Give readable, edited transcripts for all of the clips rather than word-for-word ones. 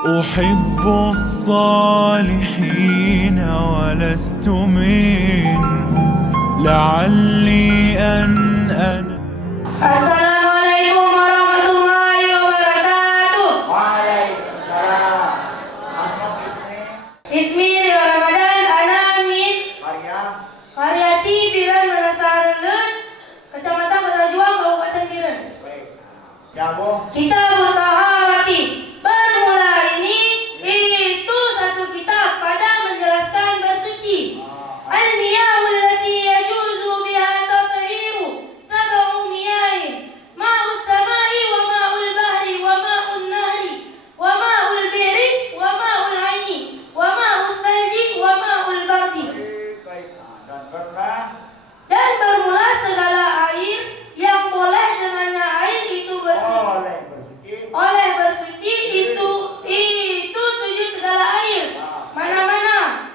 أحب الصالحين ولست منهم لعلي أنا Assalamualaikum warahmatullahi wabarakatuh. Waalaikumsalam. Ismi Rio Ramadan Anamin Karyati Biren Manasareleun Kecamatan Belajuang Kabupaten Biren. Baik. Jabung. Kitabut Taharati. Bermula ini itu satu kitab pada menjelaskan bersuci. Al-miyahul lati yajuzu biha tathiru sab'u miyahin ma'us samai wa ma'ul bahri wa ma'un nahri wa ma'ul biri wa ma'ul aini wa ma'us thalji wa ma'ul bardi. Baik. Dan Dan bermula segala air yang boleh dengannya air itu bersuci. Oleh bersuci itu tujuh segala air. Mana-mana?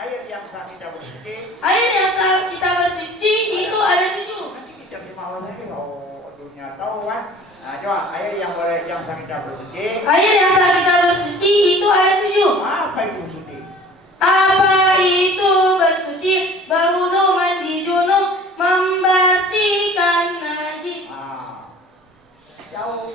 Air yang sah kita bersuci. Air yang sah kita bersuci itu ada tujuh. Nanti kita di bawah lagi. Oh, dunia tahu kan? Nah, coba air yang boleh yang sah kita bersuci. Air yang sah kita bersuci itu ada tujuh. Apa itu suci? Apa itu bersuci? Berwudu, mandi junub, membersihkan najis. Jauh.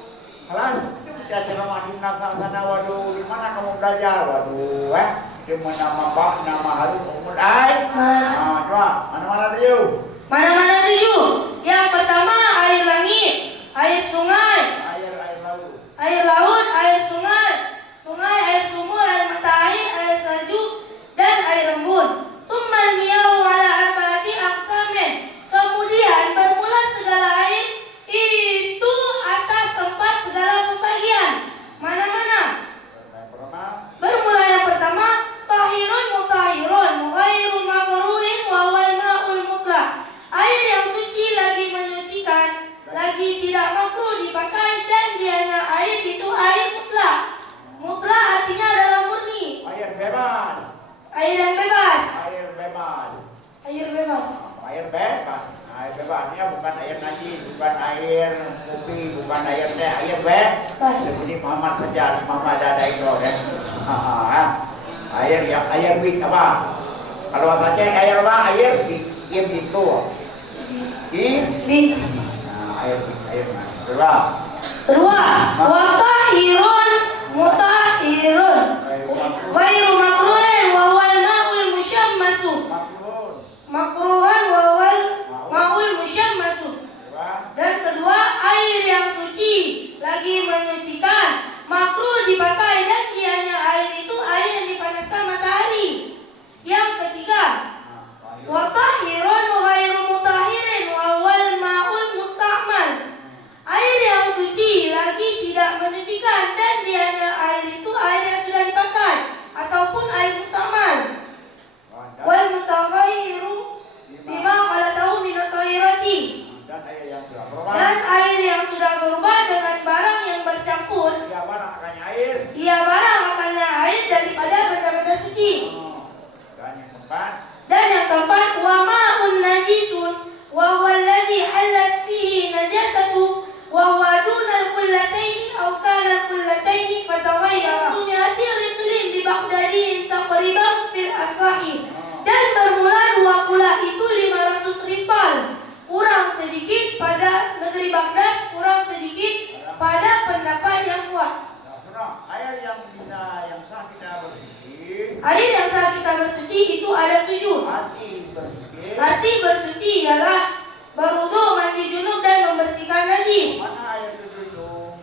Kelas itu bisa ceramah di sana. Waduh, di mana kamu belajar? Waduh, di mana nama Harun Umul Ain. Nah, coba mana-mana dulu. Mana-mana tujuh? Yang pertama air langit, air sungai, Air laut. air laut, air sungai, air sumur, air mata air, air salju, dan air embun. Tsummal miyahu ala arba'ati aqsamin. Kemudian bermula segala air itu atas empat segala pembagian. Mana-mana? Bermula yang pertama, tahirun mutahirun, ghairu mabruin wa wal ma'ul mutlaq. Air yang suci lagi menyucikan, lagi tidak makruh dipakai, dan dianya air itu air mutlak. Mutlak artinya adalah murni. Air bebas. Air yang bebas. Air bebas. Air bebas. Air bebas. Air bebasnya bukan air najis, bukan air kopi, bukan air teh, air bebas. Seperti Muhammad saja, Muhammad ada itu kan. Air yang air wit apa? Kalau baca air apa? Air wit itu. Air berapa? Kedua, watahirun mutahirun, ghairu makruhin wa wal ma'ul musyammasu. Makruhan wa wal ma'ul musyammasu. Dan kedua, air yang suci lagi menyucikan, makruh dipakai, dan dianya air itu air yang dipanaskan matahari. Yang ketiga, watahirun ghairu mutahirin wa wal ma'ul musta'mal. Air yang suci lagi tidak menyucikan, dan dianya air itu air yang sudah dipakai ataupun air musta'mal. Wal mutaghayyiru bima khalatahu min at-tahirati. Dan air yang sudah berubah dengan barang yang bercampur. Ia barang akannya air daripada benda-benda suci. Dan yang keempat, wa ma'un najisun wa huwa alladhi halat fihi najasatu wa huwa dunal kullataini aw kana kullataini fataghayyara. Sunnati ritlim bi Baghdadi taqriban fil asahi. Dan bermula dua pula itu 500 rital, kurang sedikit pada negeri Baghdad, kurang sedikit pada pendapat yang kuat. Air yang sah kita bersuci. Air yang sah kita bersuci itu ada tujuh. Arti bersuci ialah berwudu, mandi junub, dan membersihkan najis.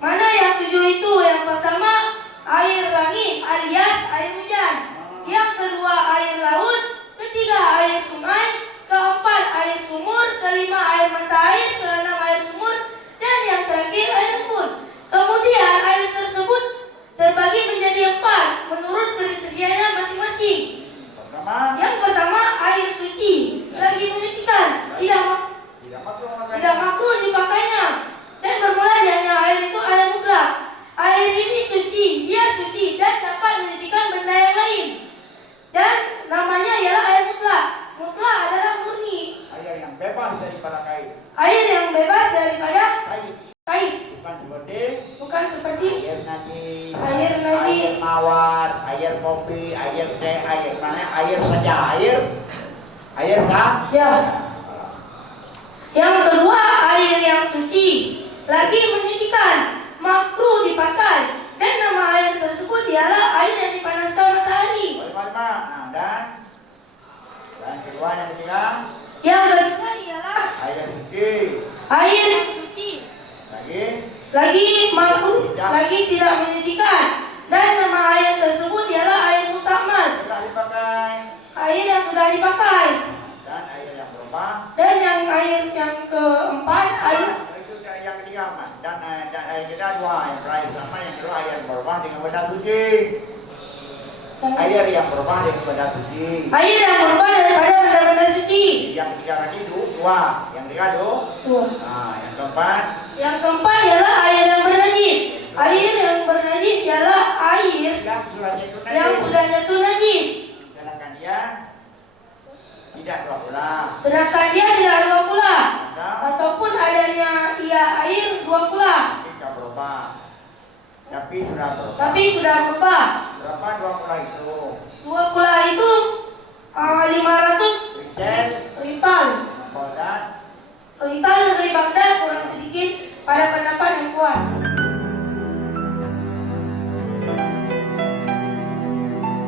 Mana yang tujuh itu? Yang pertama air langit alias air hujan. Yang kedua air laut. Ketiga air sungai. Keempat air sumur. Kelima air mata air. Keenam air sumur. Dan yang terakhir air embun. Kemudian air tersebut terbagi menjadi empat menurut kriterianya masing-masing. Yang pertama air suci lagi menyucikan, tidak makruh dipakainya, dan bermula dianya air itu air mutlak. Air ini suci mawar, air kopi, air teh, air mana? Air saja, air sah. Ya. Yang kedua, air yang suci lagi menyucikan, makruh dipakai, dan nama air tersebut ialah air yang dipanaskan matahari. Nah, dan kedua yang ketiga, Yang kedua ialah air suci. air yang suci Lagi makruh, lagi tidak menyucikan, dan nama air tersebut ialah air mustakmal, sudah dipakai. air yang sudah dipakai. Dan air yang berubah. Dan yang air yang keempat, air Itu yang ketiga, Mas. Dan air kita dua, yang terakhir sama yang kedua air yang berubah dengan benda suci. Air yang berubah dengan benda suci. air yang berubah daripada benda-benda suci. Yang ketiga tadi dua, yang ketiga Dua. Nah, yang keempat Yang keempat ialah air yang bernajis. Air yang bernajis ialah air yang sudah jatuh najis. Sedangkan dia tidak dua pula. Sedangkan dia tidak dua pula, ataupun adanya ia air dua pula, Tidak berubah. Tapi sudah berubah. tapi sudah berubah. Berapa dua pula itu? Dua pula itu 500 rital. Kemudian Rital negeri Baghdad kurang sedikit pada pendapat yang kuat.